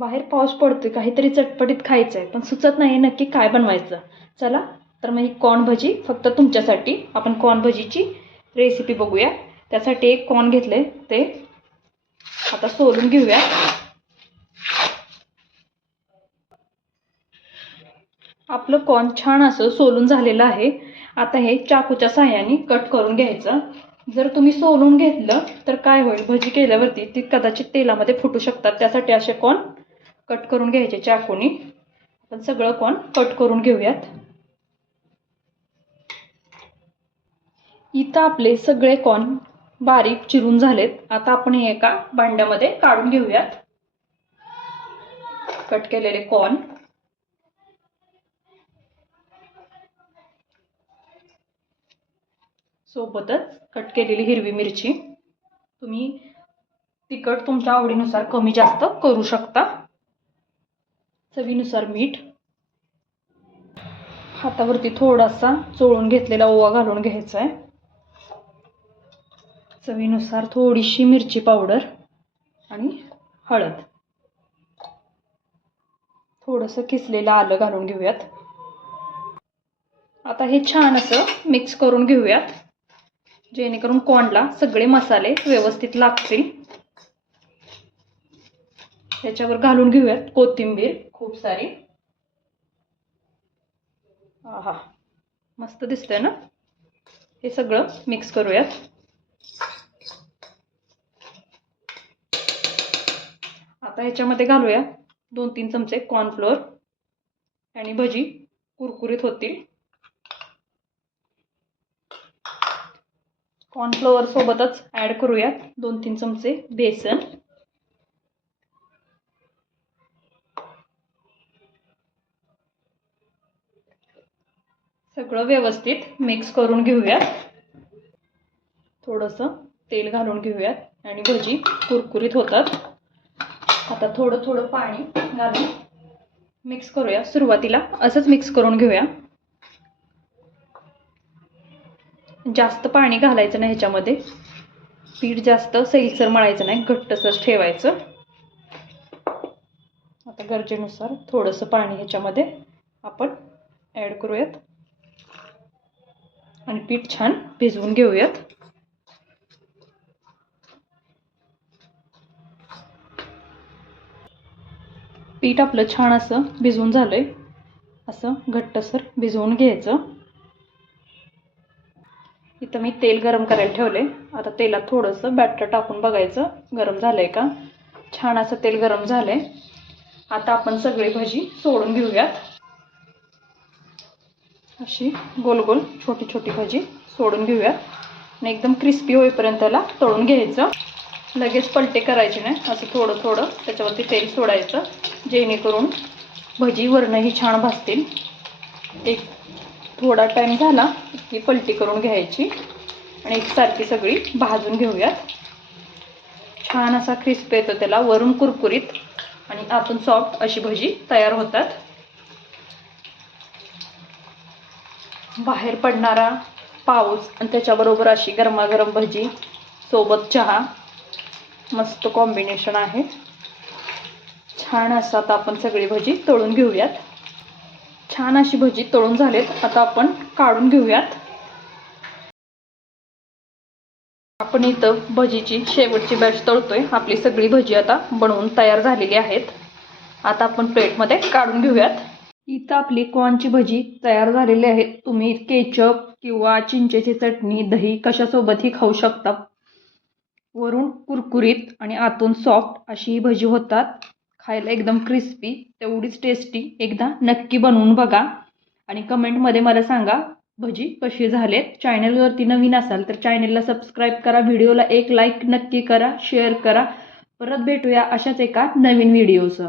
बाहेर पाऊस पडतोय काहीतरी चटपटीत खायचं आहे पण सुचत नाही नक्की काय बनवायचं. चला तर मग ही कॉर्न भजी फक्त तुमच्यासाठी आपण कॉर्न भजीची रेसिपी बघूया. त्यासाठी एक कॉर्न घेतले ते आता सोलून घेऊया. आपलं कॉर्न छान असं सोलून झालेलं आहे. आता हे चाकूच्या साह्याने कट करून घ्यायचं. जर तुम्ही सोलून घेतलं तर काय होईल? भजी केल्यावरती ती कदाचित तेलामध्ये फुटू शकतात. त्यासाठी असे कॉर्न कट करून घ्यायचे चाकूनी. आपण सगळं कॉन कट करून घेऊयात. इथं आपले सगळे कॉर्न बारीक चिरून झालेत. आता आपण हे एका भांड्यामध्ये काढून घेऊयात. कट केलेले कॉर्न सोबतच कट केलेली हिरवी मिरची. तुम्ही तिखट तुमच्या आवडीनुसार कमी जास्त करू शकता. चवीनुसार मीठ. हातावरती थोडासा चोळून घेतलेला ओवा घालून घ्यायचा आहे चवीनुसार थोडीशी मिरची पावडर आणि हळद. थोडंसं किसलेलं आलं घालून घेऊयात. आता हे छान असं मिक्स करून घेऊयात. जेणेकरून कॉर्नला सगळे मसाले व्यवस्थित लागतील. त्याच्यावर घालून घेऊयात कोथिंबीर. खूप सारी. हा मस्त दिसतंय ना? हे सगळं मिक्स करूयात. आता ह्याच्यामध्ये घालूया दोन तीन चमचे कॉर्नफ्लोअर आणि भजी. कुरकुरीत होतील. कॉर्नफ्लोअर सोबतच ॲड करूयात दोन तीन चमचे बेसन. सगळं व्यवस्थित मिक्स करून घेऊयात. थोडंसं तेल घालून घेऊयात आणि भजी कुरकुरीत होतात. आता थोडं थोडं पाणी घालून मिक्स करूया. सुरुवातीला असंच मिक्स करून घेऊया. जास्त पाणी घालायचं नाही ह्याच्यामध्ये. पीठ जास्त सैलसर मळायचं नाही घट्टसर ठेवायचं. आता गरजेनुसार थोडंसं पाणी ह्याच्यामध्ये आपण ॲड करूयात. आणि पीठ छान भिजवून घेऊयात. पीठ आपलं छान असं भिजवून झालंय. असं घट्टसर भिजवून घ्यायचं. इथं मी तेल गरम करायला ठेवले आता तेलात थोडंसं बॅटर टाकून बघायचं. गरम झालंय का? छान असं तेल गरम झालंय. आता आपण सगळी भजी सोडून घेऊयात. अशी गोल गोल छोटी छोटी भजी सोडून घेऊयात आणि एकदम क्रिस्पी होईपर्यंत त्याला तळून घ्यायचं. लगेच पलटे करायचे नाही. असं थोडं थोडं त्याच्यावरती तेल सोडायचं. जेणेकरून भजी वरणंही छान भाजतील एक थोडा टाईम झाला की पलटी करून घ्यायची. आणि एकसारखी सगळी भाजून घेऊयात. छान असा क्रिस्प येतो त्याला. वरून कुरकुरीत. आणि आतून सॉफ्ट अशी भजी तयार होतात. बाहेर पडणारा पाऊस आणि त्याच्याबरोबर अशी गरमागरम भजी सोबत चहा. मस्त कॉम्बिनेशन आहे. छान असं आता आपण सगळी भजी तळून घेऊयात. छान अशी भजी तळून झालेत. आता आपण काढून घेऊयात. आपण इथं भजीची शेवटची बॅच तळतोय. आपली सगळी भजी आता बनवून तयार झालेली आहेत. आता आपण प्लेटमध्ये काढून घेऊयात. इथं आपली कॉर्नची भजी तयार झालेली आहे? तुम्ही केचप किंवा चिंचेची चटणी दही कशासोबतही खाऊ शकता. वरून कुरकुरीत आणि आतून सॉफ्ट अशी ही भजी होतात. खायला एकदम क्रिस्पी तेवढीच टेस्टी एकदा नक्की बनवून बघा. आणि कमेंटमध्ये मला सांगा भजी कशी झालेत? चॅनलवरती नवीन असाल तर चॅनलला सबस्क्राईब करा. व्हिडिओला एक लाईक नक्की करा शेअर करा. परत भेटूया अशाच एका नवीन व्हिडिओसह